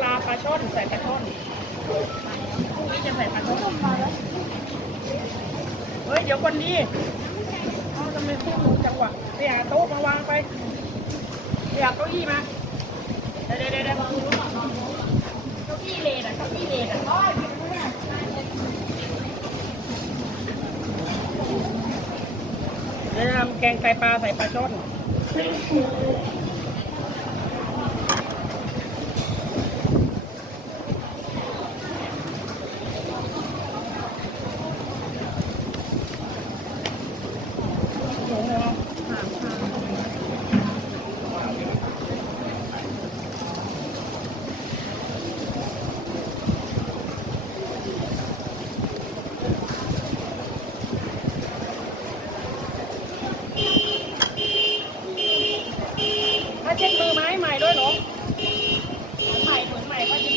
ปลาปลาช่อนใส่ปลาช่อนพรุ่งนี้จะใส่ปลาช่อนเฮ้ยเดี๋ยวคนดีเอาทำไมพูดถูจังหวะไปหาโต๊ะมาวางไปไปหาเก้าอี้มาเดี๋ยวเดี๋ยวเดี๋ยวเดี๋ยวเก้าอี้เลนอะเก้าอี้เลนอะเดี๋ยจะทำแกงไตปลาใส่ปลาช่อน ถ้าเช็ดมือไม้ใหม่ด้วยเหรอใหม่เหมือนใหม่ก็จะ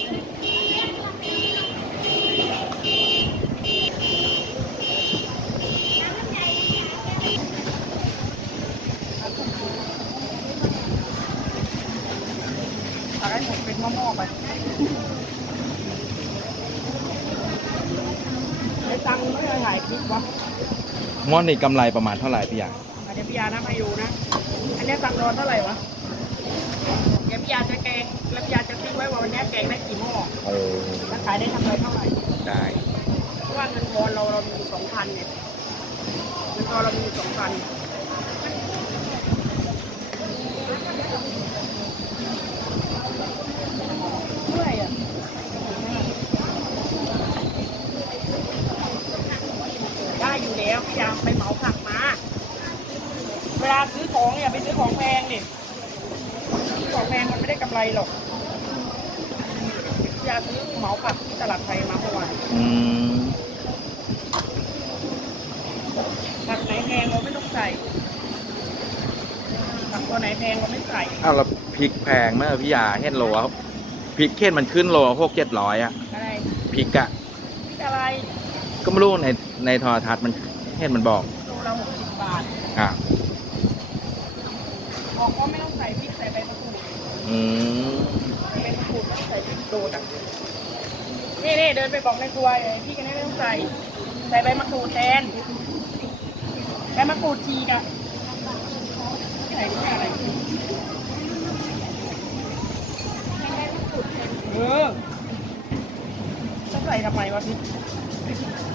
ตักให้หมดเป็นหม้อๆ ไปไอ้ตังค์ไม่ได้ถ่ายคลิปวะม้อนนี่กำไรประมาณเท่าไหร่พี่ยาอะเดี๋ยวพี่ยานะมาอยู่นะ อันนี้ตังค์รอนเท่าไหร่วะเดี๋ยวพี่ยาจะแกงแล้วพี่ยาจะติ๊กไว้ว่าวันนี้แกงได้กี่หม้อโอ้แล้วขายได้ทำไรเท่าไหร่ ได้เพราะว่าเงินทอนเราเรามีสองพันเนี่ยเงินทอนเรามีสองพันเมื่อยอะ ได้อ ยู่แล้วพี่ยาไปเหมาผักมา เวลาซื้อของอย่าไปซื้อของแพงดิซื้อของแพงมันไม่ได้กำไรหรอกพี่ยาซื้อเหมาผักที่ตลาดไทยมาเมื่อวานอืมผักไหนแพงเราไม่ต้องใส่ผักตัวไหนแพงเราไม่ใส่ อ้าวแล้วพริกแพงไหมากพี่ยาเห็นโลอะพริกเข็นมันขึ้นโลหกเจ็ดร้อยอะอะไรพริกอะพริกอะไร ก็ไม่รู้ในในโทรทัศน์มัน เห็นมันบอกโลละหกสิบบาทอะบอกว่าไม่ต้องใส่พริกใส่ใบมะกรูดอืมใส่ใบมะกรูดไม่ต้องใส่พริกโดดอะนี่นี่เดินไปบอกในครัวไอ้พี่กันไม่ต้องใส่ใส่ใบมะกรูดแทนใบมะกรูดฉีกอะที่ไหนที่ไหนอะไรเออต้องใส่ทำไมวะพี่พ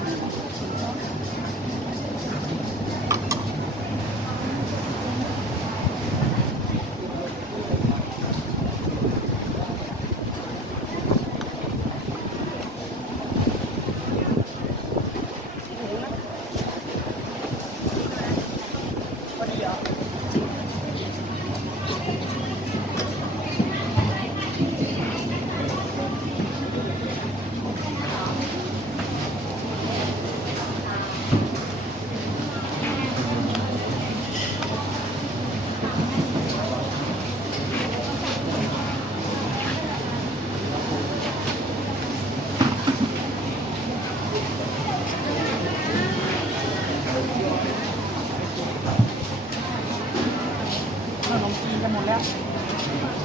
ขนมจีนกันหมดแล้ว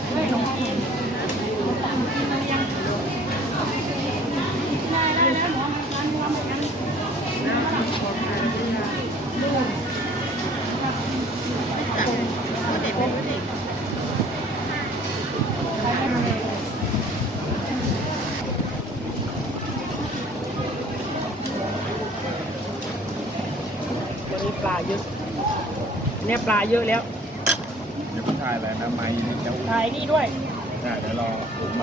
เฮ้ยขนมจีนวันนี้ปลาเยอะเนี่ยปลาเยอะแล้ว เดี๋ยวพี่ชายอะไรนะไม้เจ้าถ่ายนี่ด้วยเดี๋ยวรอ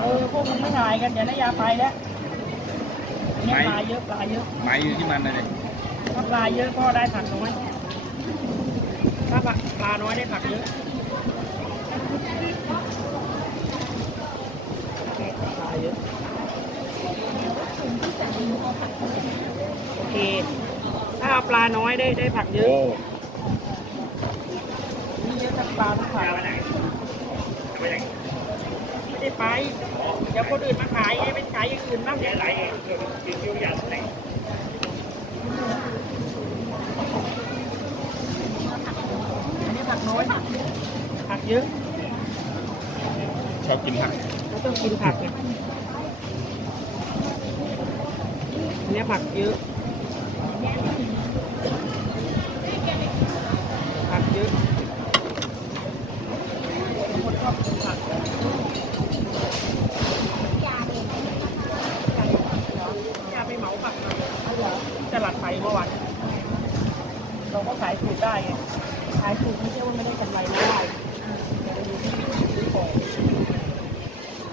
เออพวกมึงไม่ถ่ายกันเดี๋ยวนายาไปแล้วเนี่ยปลาเยอะปลาเยอะไม้อยู่ที่มันนะเนี่ยถ้าปลาเยอะก็ได้ผักน้อยถ้าปลาปลาน้อยได้ผักเยอะปลาเยอะโอเคถ้าเอาปลาน้อยได้ได้ผักเยอะ โอ้นี่เยอะ ทั้งปลาทั้งผักไม่ได้ไปเดี๋ยวคนอื่นมาขายไงเป็นขายอย่างอื่นบ้างเนี่ยไรกินยูยาไหนอันนี้ผักน้อยผักเยอะชอบกินผักโอต้องกินผักไงอันเนี้ยผักเยอะ ผักเยอะคนชอบกินผักยาไปเหมาผักมาตลาดไทยเมื่อวานเราก็ขายถูกได้ไง ขายถูกไม่ใช่ว่าไม่ได้กำไรไม่ได้แต่เราอยู่ที่วิธีซื้อของ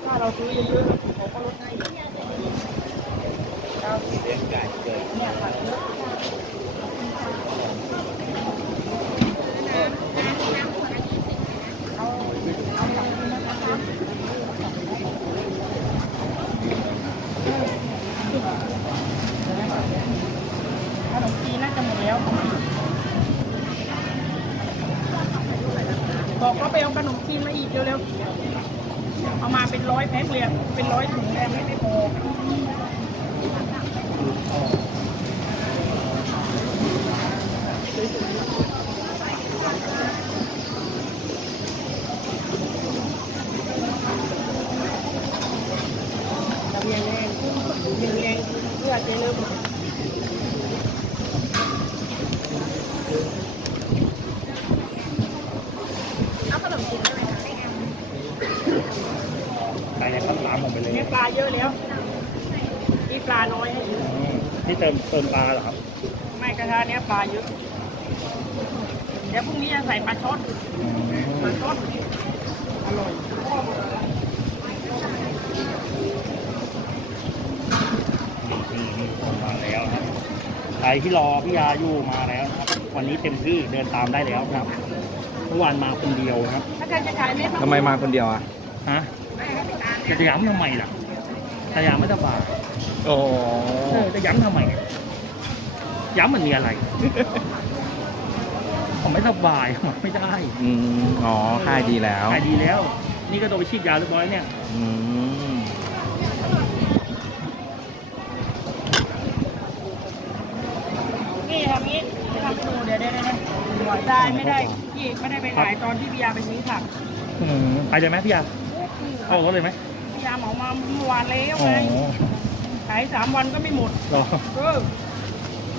ถ้าเราซื้อเยอะๆเขาก็ลดให้เก้าสิบเนี่ยผักเยอะเอาเอาสองชิ้นนะคะ ขนมจีนน่าจะหมดแล้วบอกว่าไปเอาขนมจีนมาอีกเร็วๆ เอามาเป็นร้อยแพ็คเลยอะเป็นร้อยถุงแล้วไม่ได้พอ เรียงแรงเรียงแรงเพื่อจะเริ่มเอาขนมจีนได้ไหมคะไม่เอาไปในข้าวสารผมไปเลยเนี่ยปลาเยอะแล้วมีปลาน้อยให้อยู่อืมที่เติมเติมปลาเหรอครับ ไม่กระทะเนี้ยปลาเยอะ เดี๋ยวพรุ่งนี้จะใส่ปลาช็อตปลาช็อตอร่อยนี่นี่คนมาแล้วนะครับใครที่รอพี่ยาอยู่มาแล้วนะครับ วันนี้เต็มที่เดินตามได้แล้วครับเมื่อวานมาคนเดียวนะครับถ้าใครจะขายเม็ดทำไมมาคนเดียวอะฮะจะจะย้ำทำไมล่ะจะย้ำไม่สบายโอ้เออจะย้ำทำไมย้ำมันมีอะไร ผมไม่สบายผมไม่ได้อืมอ๋อค่ายดีแล้วหายดีแล้ว นี่ก็โดนไปฉีดยาเรียบร้อยเนี่ยอืมนี่ทำนี้ทำดูเดี๋ยวเดี๋ยวเดี๋ยวได้ไม่ได้พี่ไม่ได้ไปขายตอนที่พี่ยาไปซื้อผักอืมไปเลยไหมพี่ยาเอารถเลยไหมพี่ยาเหมามาเมื่อวานแล้วอ๋ไงอขายสามวันก็ไม่หมดรอ เออ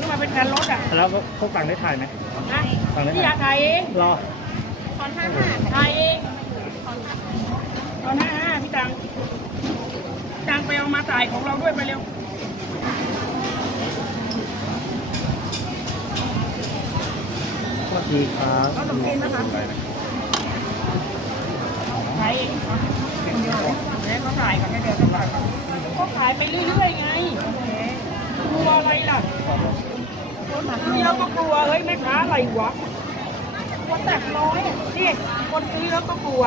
ซื้อมาเป็นคันรถอะแล้วพวกตังค์ได้ถ่ายไหมนะตังค์ได้พี่ยาถ่ายขายเองรอตอนห้าห้าขายเองตอนห้าห้าพี่ตังตังไปเอามาจ่ายของเราด้วยไปเร็วสวัสดีครับก็ต้องกินนะคะขายเองเป็นเดียวเลยแล้วก็ขายกันแค่เดียวกันก็ขายไปเรื่อยๆไงกลัวอะไรล่ะ นี่เราก็กลัว เฮ้ยแม่ค้าอะไรวะคนแตกน้อยอะนี่คนซื้อแล้วก็กลัว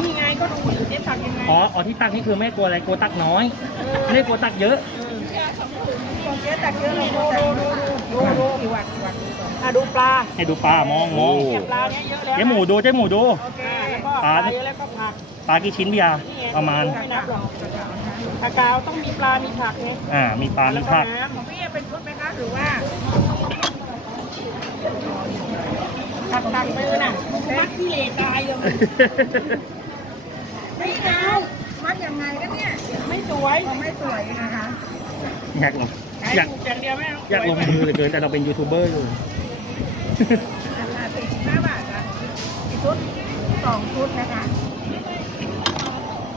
นี่ไงก็ดูเจ๊ตักยังไงอ๋ออ๋อที่ตักนี่คือไม่กลัวอะไรกลัวตักน้อย ไม่ได้กลัวตักเยอะของเจ๊ตักเยอะเลยดูดูดูดูดูดูกี่วันกี่วันอะดูปลาให้ดูปลามองมองเนี่ยปลาเนี้ยเยอะแล้วนะเจ๊หมูดูเจ๊หมูดู โอเคแล้วก็ปลาเยอะแล้วก็ผัก ปลากี่ชิ้นพี่ยานี่ไงประมาณ ไม่นับหรอกผักกาวต้องมีปลา มีผักไงอ่า มีปลา มีผักแล้วน้ำของพี่เป็นชุดไหมคะ หรือว่าผักตังมือน่ะมัดที่เลตายเลยไม่เอามัดยังไงกันเนี่ยไม่สวยไม่สวยนะคะอยากลงขายอยากถูกอย่างเดียวไม่เอาอยากลงมือเหลือเกินแต่เราเป็นยูทูบเบอร์อยู่ราคาสี่สิบห้าบาทนะกี่ชุดสองชุดนะคะ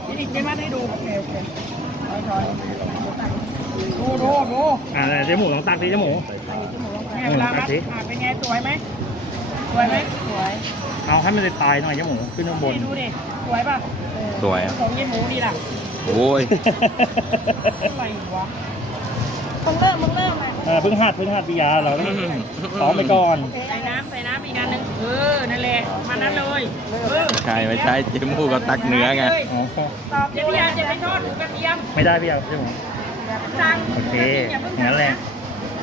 นี่ดิเจ๊มัดให้ดูโอเคโอเคถอยๆ ดูดูดูอ่าเจ๊หมูลองตักดิเจ๊หมูเนี่ยเวลามัดผักเป็นไงสวยไหมสวยไหมสวย เอาให้มันเลยตายหน่อยเจ๊หมูขึ้นข้างบนนี่ดูดิสวยป่ะสวยอะของเย็นหมูดีล่ะโอ้ยอะไรวะมึงเริ่มมึงเริ่มเลยเออเพิ่งหัดเพิ่งหัดพี่ยาเราต้องซ้อมไปก่อนใส่น้ำใส่น้ำอีกอันหนึงเออนั่นแหละมานั้นเลยเออใช่ไม่ใช่เจมูกก็ตักเนื้อไงอ๋อตอบเจ๊พี่ยาจะไปทอดหมูกระเทียมไม่ได้พี่ยาเจ๊หมูสั่ง โอเคอย่าเงงั้นแหละ